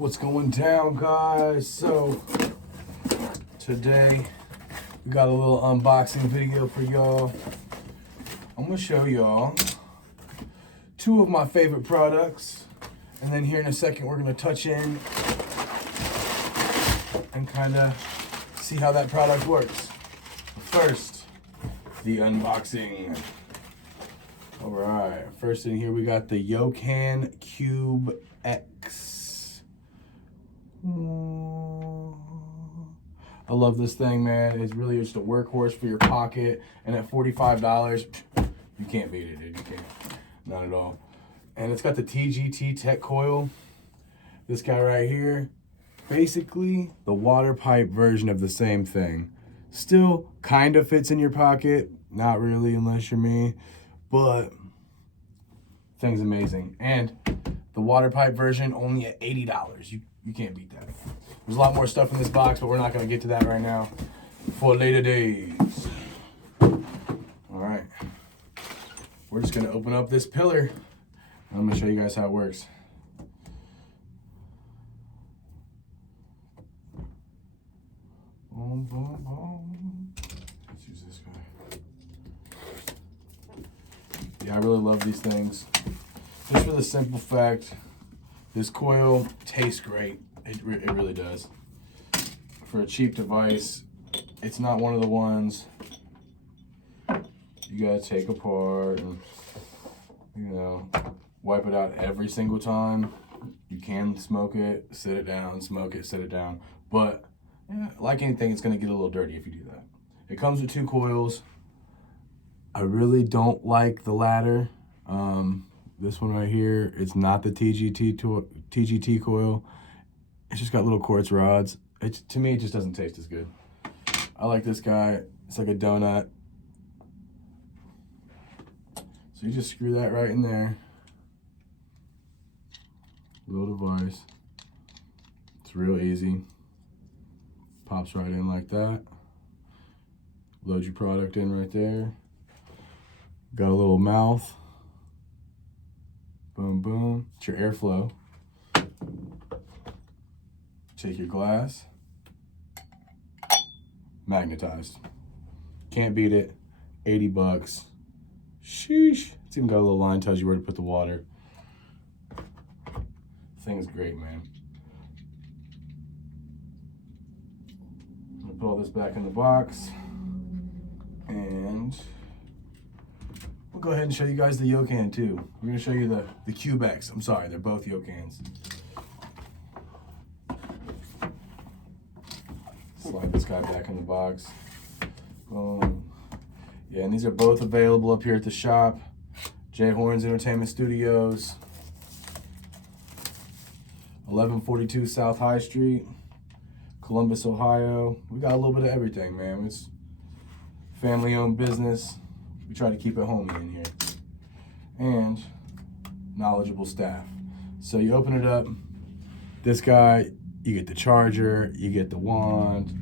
What's going down, guys? So today we got a little unboxing video for y'all. I'm gonna show y'all two of my favorite products, and then here in a second we're gonna touch in and kind of see how that product works. But first, the unboxing. All right, first in here we got the YoCan Cube-X. I love this thing, man. It's really just a workhorse for your pocket, and at $45, you can't beat it, dude. You can't, not at all. And it's got the TGT Tech coil. This guy right here, basically the water pipe version of the same thing. Still kind of fits in your pocket, not really unless you're me, but thing's amazing. And the water pipe version only at $80. You can't beat that. There's a lot more stuff in this box, but we're not going to get to that right now. For later days. All right. We're just going to open up this pillar. I'm going to show you guys how it works. Boom, boom, boom. Let's use this guy. Yeah, I really love these things. Just for the simple fact, this coil tastes great. It really does. For a cheap device, it's not one of the ones you gotta take apart and, you know, wipe it out every single time. You can smoke it, sit it down, smoke it, sit it down. But yeah, like anything, it's gonna get a little dirty if you do that. It comes with two coils. I really don't like the ladder. This one right here, it's not the TGT coil. It's just got little quartz rods. To me, it just doesn't taste as good. I like this guy. It's like a donut. So you just screw that right in there. Little device. It's real easy. Pops right in like that. Load your product in right there. Got a little mouth. Boom, boom. It's your airflow. Take your glass. Magnetized. Can't beat it. 80 bucks. Sheesh. It's even got a little line, tells you where to put the water. Thing's great, man. I'm gonna put all this back in the box. And we'll go ahead and show you guys the YoCan too. We're gonna show you the Cube-X. I'm sorry, they're both YoCans. Slide this guy back in the box. Boom. Yeah, and these are both available up here at the shop. J Horns Entertainment Studios. 1142 South High Street, Columbus, Ohio. We got a little bit of everything, man. It's family-owned business. We try to keep it homey in here. And knowledgeable staff. So you open it up. This guy, you get the charger, you get the wand.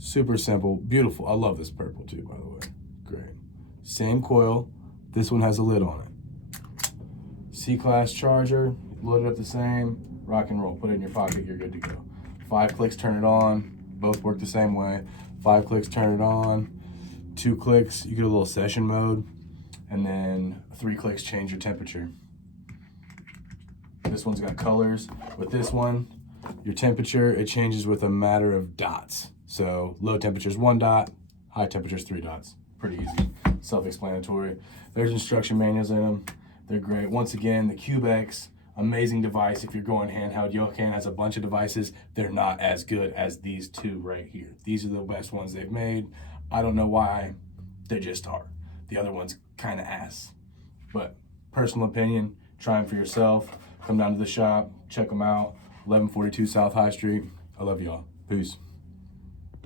Super simple, beautiful. I love this purple too, by the way. Great. Same coil. This one has a lid on it. C-class charger, load it up the same, rock and roll. Put it in your pocket, you're good to go. 5 clicks, turn it on. Both work the same way. 5 clicks, turn it on. 2 clicks, you get a little session mode. And then 3 clicks, change your temperature. This one's got colors. With this one, your temperature, it changes with a matter of dots. So low temperature is 1 dot, high temperature is 3 dots. Pretty easy, self-explanatory. There's instruction manuals in them. They're great. Once again, the Cube-X, amazing device. If you're going handheld, YoCan has a bunch of devices. They're not as good as these two right here. These are the best ones they've made. I don't know why, they just are. The other one's kind of ass. But personal opinion, try them for yourself. Come down to the shop, check them out. 1142 South High Street. I love y'all. Peace.